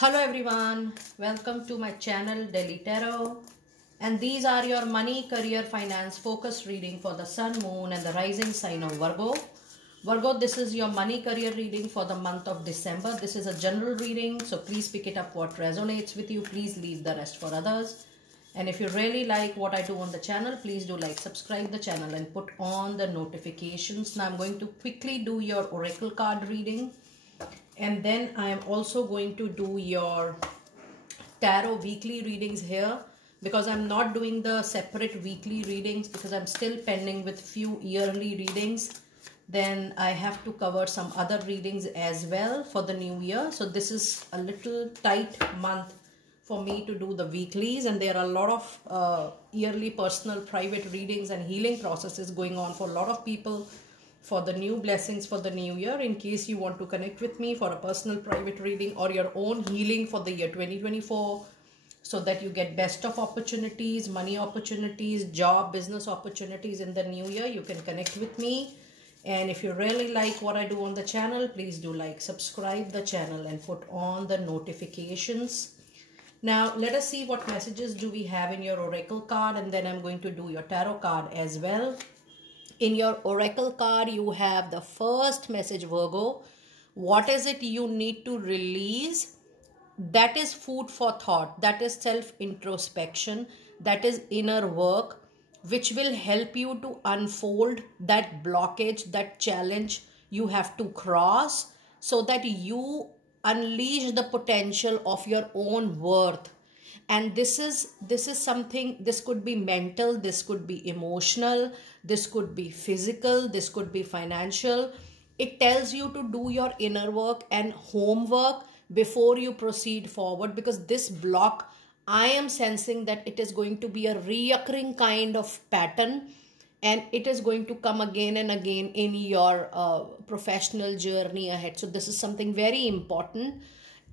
Hello everyone, welcome to my channel Daily Tarot, and these are your money, career, finance focus reading for the sun, moon and the rising sign of Virgo. Virgo, this is your money career reading for the month of December. This is a general reading, so please pick it up what resonates with you. Please leave the rest for others. And if you really like what I do on the channel, please do like, subscribe the channel and put on the notifications. Now I'm going to quickly do your oracle card reading. And then I am also going to do your tarot weekly readings here, because I'm not doing the separate weekly readings because I'm still pending with few yearly readings. Then I have to cover some other readings as well for the new year. So this is a little tight month for me to do the weeklies, and there are a lot of yearly personal private readings and healing processes going on for a lot of people for the new blessings for the new year. In case you want to connect with me for a personal private reading or your own healing for the year 2024, so that you get best of opportunities, money opportunities, job, business opportunities in the new year, you can connect with me. And if you really like what I do on the channel, please do like, subscribe the channel and put on the notifications. Now let us see what messages do we have in your oracle card, and then I'm going to do your tarot card as well. In your oracle card, you have the first message, Virgo. What is it you need to release? That is food for thought. That is self-introspection. That is inner work, which will help you to unfold that blockage, that challenge you have to cross, so that you unleash the potential of your own worth. And this is something, this could be mental, this could be emotional, this could be physical, this could be financial. It tells you to do your inner work and homework before you proceed forward, because this block, I am sensing that it is going to be a reoccurring kind of pattern, and it is going to come again and again in your professional journey ahead. So this is something very important.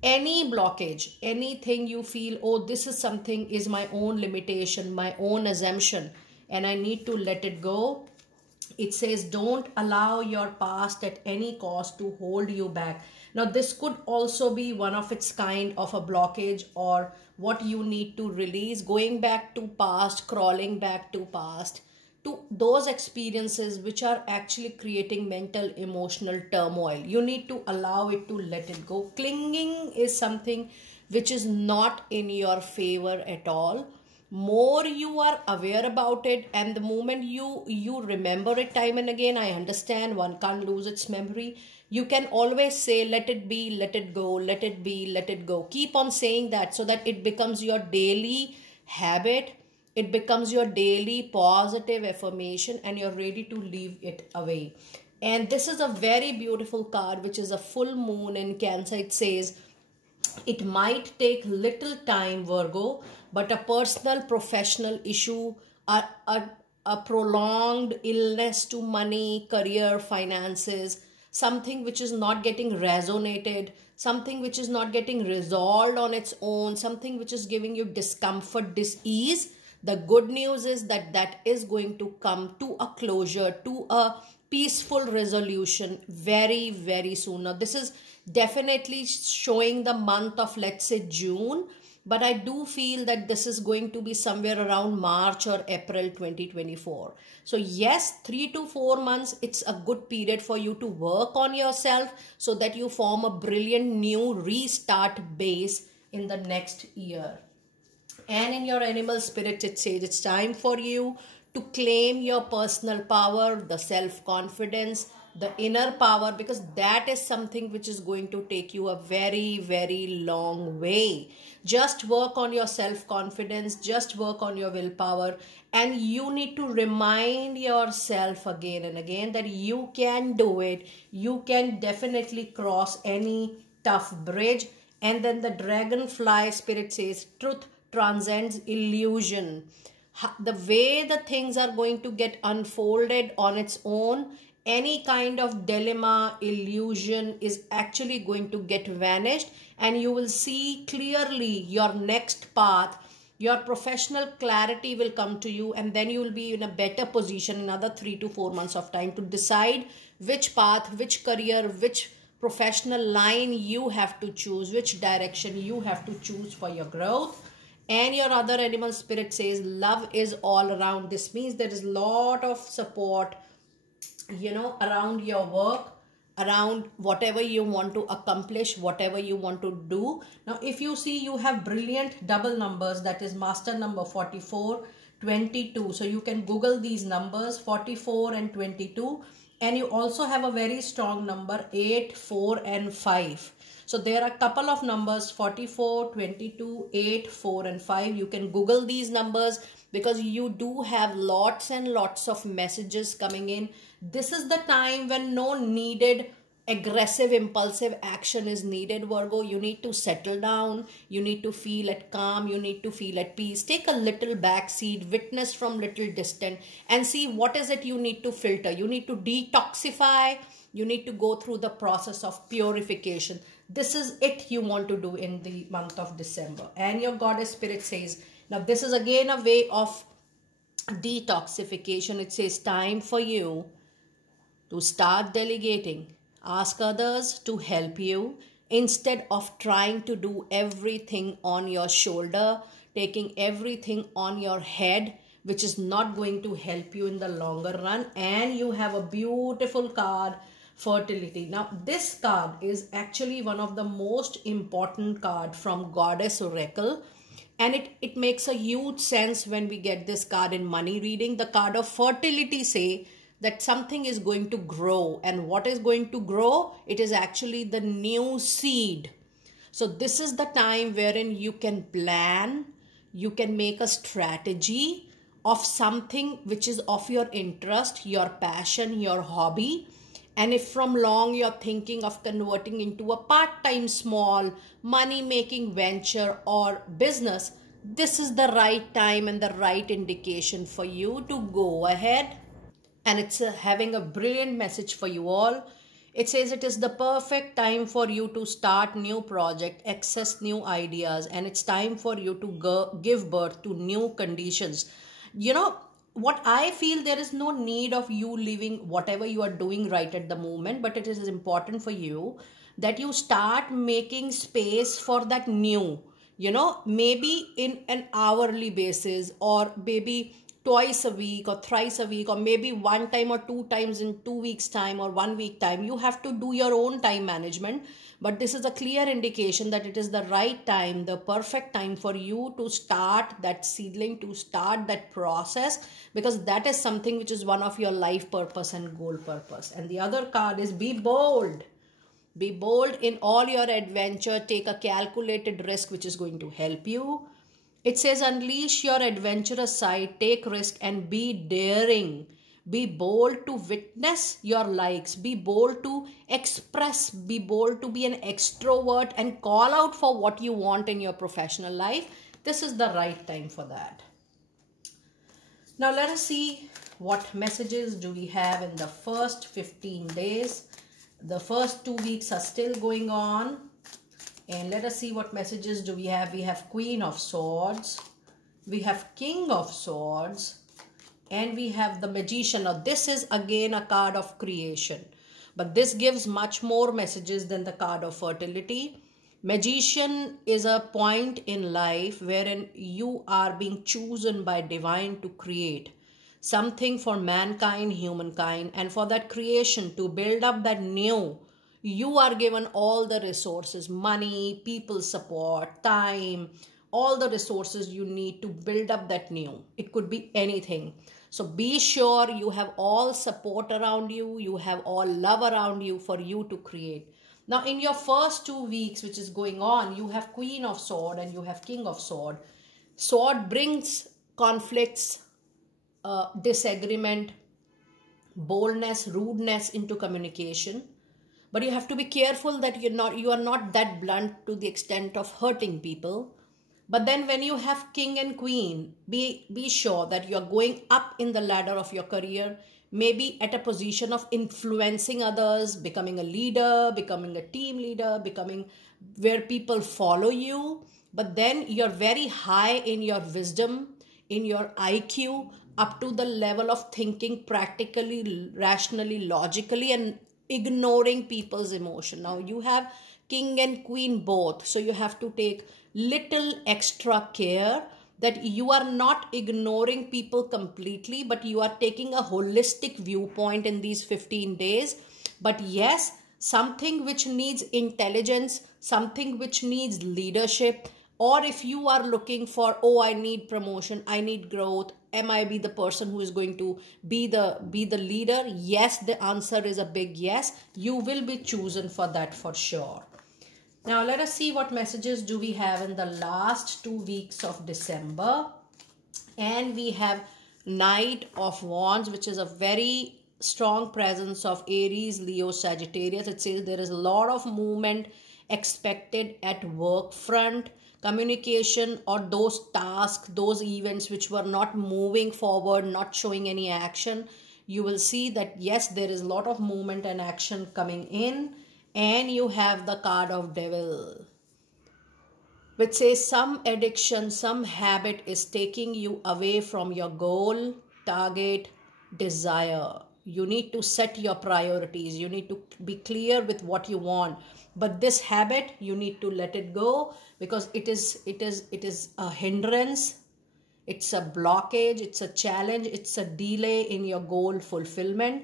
Any blockage, anything you feel, oh, this is something is my own limitation, my own assumption, and I need to let it go. It says don't allow your past at any cost to hold you back. Now this could also be one of its kind of a blockage, or what you need to release, going back to past, crawling back to past, to those experiences which are actually creating mental, emotional turmoil. You need to allow it to let it go. Clinging is something which is not in your favor at all. More you are aware about it, and the moment you remember it time and again, I understand one can't lose its memory. You can always say, let it be, let it go, let it be, let it go. Keep on saying that, so that it becomes your daily habit. It becomes your daily positive affirmation, and you're ready to leave it away. And this is a very beautiful card, which is a full moon in Cancer. It says, it might take little time, Virgo, but a personal, professional issue, a prolonged illness to money, career, finances, something which is not getting resonated, something which is not getting resolved on its own, something which is giving you discomfort, dis-ease. The good news is that that is going to come to a closure, to a peaceful resolution very, very soon. Now, this is definitely showing the month of, let's say, June. But I do feel that this is going to be somewhere around March or April 2024. So yes, 3 to 4 months, it's a good period for you to work on yourself, so that you form a brilliant new restart base in the next year. And in your animal spirit, it says it's time for you to claim your personal power, the self-confidence, the inner power, because that is something which is going to take you a very, very long way. Just work on your self-confidence, just work on your willpower, and you need to remind yourself again and again that you can do it. You can definitely cross any tough bridge. And then the dragonfly spirit says truth transcends illusion. The way the things are going to get unfolded on its own, any kind of dilemma, illusion is actually going to get vanished, and you will see clearly your next path. Your professional clarity will come to you, and then you will be in a better position in another 3 to 4 months of time to decide which path, which career, which professional line you have to choose, which direction you have to choose for your growth. And your other animal spirit says love is all around. This means there is a lot of support, around your work, around whatever you want to accomplish, whatever you want to do. Now, if you see, you have brilliant double numbers, that is master number 44, 22. So you can Google these numbers, 44 and 22. And you also have a very strong number, 8, 4 and 5. So there are a couple of numbers, 44, 22, 8, 4 and 5. You can Google these numbers because you do have lots and lots of messages coming in. This is the time when no needed aggressive, impulsive action is needed, Virgo. You need to settle down. You need to feel at calm. You need to feel at peace. Take a little back seat, witness from little distant and see what is it you need to filter. You need to detoxify. You need to go through the process of purification. This is it you want to do in the month of December. And your goddess spirit says, now this is again a way of detoxification. It says time for you to start delegating. Ask others to help you instead of trying to do everything on your shoulder, taking everything on your head, which is not going to help you in the longer run. And you have a beautiful card, fertility. Now, this card is actually one of the most important card from Goddess Oracle. And it makes a huge sense when we get this card in money reading. The card of fertility say that something is going to grow. And what is going to grow? It is actually the new seed. So this is the time wherein you can plan, you can make a strategy of something which is of your interest, your passion, your hobby. And if from long you're thinking of converting into a part-time small money-making venture or business, this is the right time and the right indication for you to go ahead. And it's having a brilliant message for you all. It says it is the perfect time for you to start new project, access new ideas, and it's time for you to give birth to new conditions. What I feel, there is no need of you leaving whatever you are doing right at the moment, but it is important for you that you start making space for that new, maybe in an hourly basis, or maybe twice a week or thrice a week, or maybe one time or two times in 2 weeks time or 1 week time. You have to do your own time management. But this is a clear indication that it is the right time, the perfect time for you to start that seedling, to start that process, because that is something which is one of your life purpose and goal purpose. And the other card is be bold. Be bold in all your adventure. Take a calculated risk which is going to help you. It says unleash your adventurous side, take risk and be daring. Be bold to witness your likes. Be bold to express. Be bold to be an extrovert and call out for what you want in your professional life. This is the right time for that. Now let us see what messages do we have in the first 15 days. The first 2 weeks are still going on. And let us see what messages do we have. We have Queen of Swords. We have King of Swords. And we have the Magician. Now this is again a card of creation, but this gives much more messages than the card of fertility. Magician is a point in life wherein you are being chosen by divine to create something for mankind, humankind, and for that creation to build up that new. You are given all the resources, money, people support, time, all the resources you need to build up that new. It could be anything. So be sure you have all support around you. You have all love around you for you to create. Now in your first 2 weeks, which is going on, you have Queen of Sword and you have King of Sword. Sword brings conflicts, disagreement, boldness, rudeness into communication. But you have to be careful that you are not that blunt to the extent of hurting people. But then when you have King and Queen, be sure that you are going up in the ladder of your career, maybe at a position of influencing others, becoming a leader, becoming a team leader, becoming where people follow you. But then you're very high in your wisdom, in your IQ, up to the level of thinking practically, rationally, logically, and ignoring people's emotion. Now you have king and queen both, so you have to take little extra care that you are not ignoring people completely, but you are taking a holistic viewpoint in these 15 days. But yes, something which needs intelligence, something which needs leadership, or if you are looking for, oh, I need promotion, I need growth, am I be the person who is going to be the leader? Yes, the answer is a big yes. You will be chosen for that for sure. Now let us see what messages do we have in the last 2 weeks of December. And we have Knight of Wands, which is a very strong presence of Aries, Leo, Sagittarius. It says there is a lot of movement expected at work front, communication, or those tasks, those events which were not moving forward, not showing any action. You will see that yes, there is a lot of movement and action coming in. And you have the card of Devil, which says some addiction, some habit is taking you away from your goal, target, desire. You need to set your priorities. You need to be clear with what you want. But this habit, you need to let it go, because it is a hindrance. It's a blockage. It's a challenge. It's a delay in your goal fulfillment.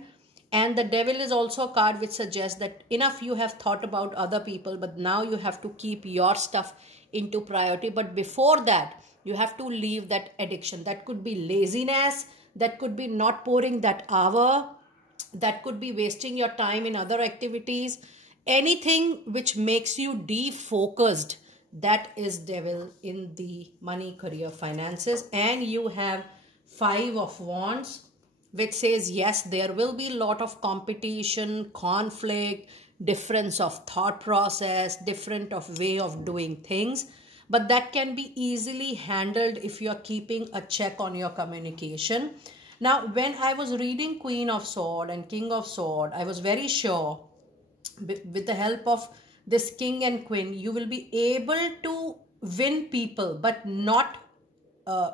And the Devil is also a card which suggests that enough you have thought about other people, but now you have to keep your stuff into priority. But before that, you have to leave that addiction. That could be laziness, that could be not pouring that hour, that could be wasting your time in other activities. Anything which makes you defocused, that is Devil in the money, career, finances. And you have Five of Wands, which says yes, there will be a lot of competition, conflict, difference of thought process, different of way of doing things. But that can be easily handled if you are keeping a check on your communication. Now, when I was reading Queen of Sword and King of Sword, I was very sure with the help of this King and Queen, you will be able to win people, but not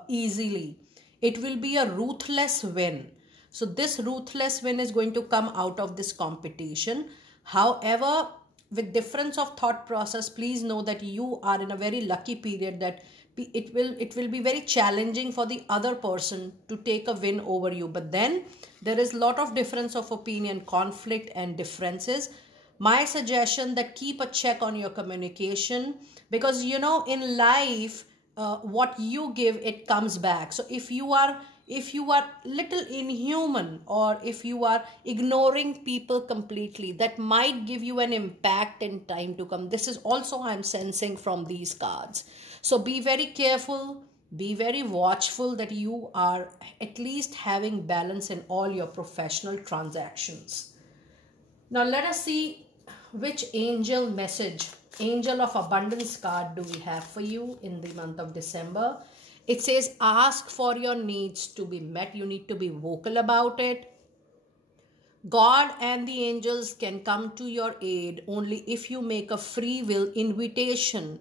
easily. It will be a ruthless win. So this ruthless win is going to come out of this competition. However, with difference of thought process, please know that you are in a very lucky period that it will be very challenging for the other person to take a win over you. But then there is a lot of difference of opinion, conflict and differences. My suggestion that keep a check on your communication, because you know in life what you give, it comes back. So if you are little inhuman, or if you are ignoring people completely, that might give you an impact in time to come. This is also I'm sensing from these cards. So be very careful, be very watchful that you are at least having balance in all your professional transactions. Now let us see which angel message, angel of abundance card do we have for you in the month of December. It says ask for your needs to be met. You need to be vocal about it. God and the angels can come to your aid only if you make a free will invitation,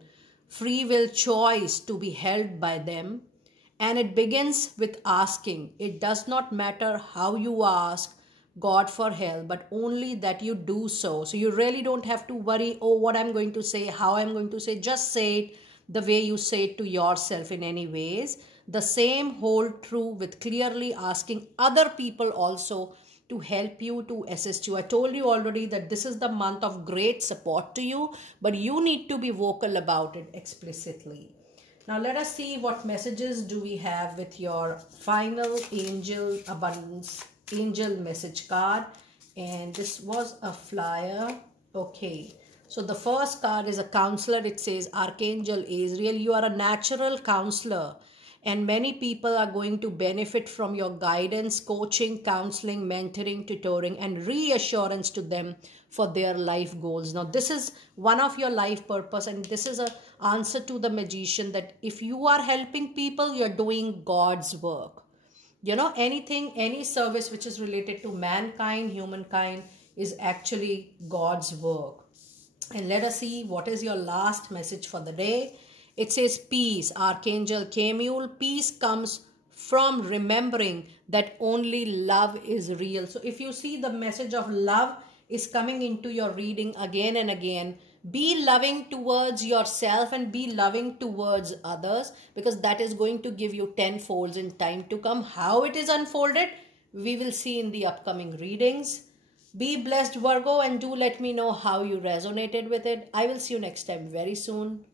free will choice to be held by them. And it begins with asking. It does not matter how you ask God for help, but only that you do so. So you really don't have to worry, oh, what I'm going to say, how I'm going to say. Just say it the way you say it to yourself in any ways. The same hold true with clearly asking other people also to help you, to assist you. I told you already that this is the month of great support to you, but you need to be vocal about it explicitly. Now let us see what messages do we have with your final angel abundance, angel message card. And this was a flyer. Okay. So the first card is a counselor. It says Archangel Azrael, you are a natural counselor and many people are going to benefit from your guidance, coaching, counseling, mentoring, tutoring and reassurance to them for their life goals. Now this is one of your life purpose, and this is an answer to the magician that if you are helping people, you're doing God's work. You know, anything, any service which is related to mankind, humankind is actually God's work. And let us see what is your last message for the day. It says peace, Archangel Camille. Peace comes from remembering that only love is real. So if you see the message of love, is coming into your reading again and again. Be loving towards yourself and be loving towards others, because that is going to give you tenfolds in time to come. How it is unfolded, we will see in the upcoming readings. Be blessed, Virgo, and do let me know how you resonated with it. I will see you next time very soon.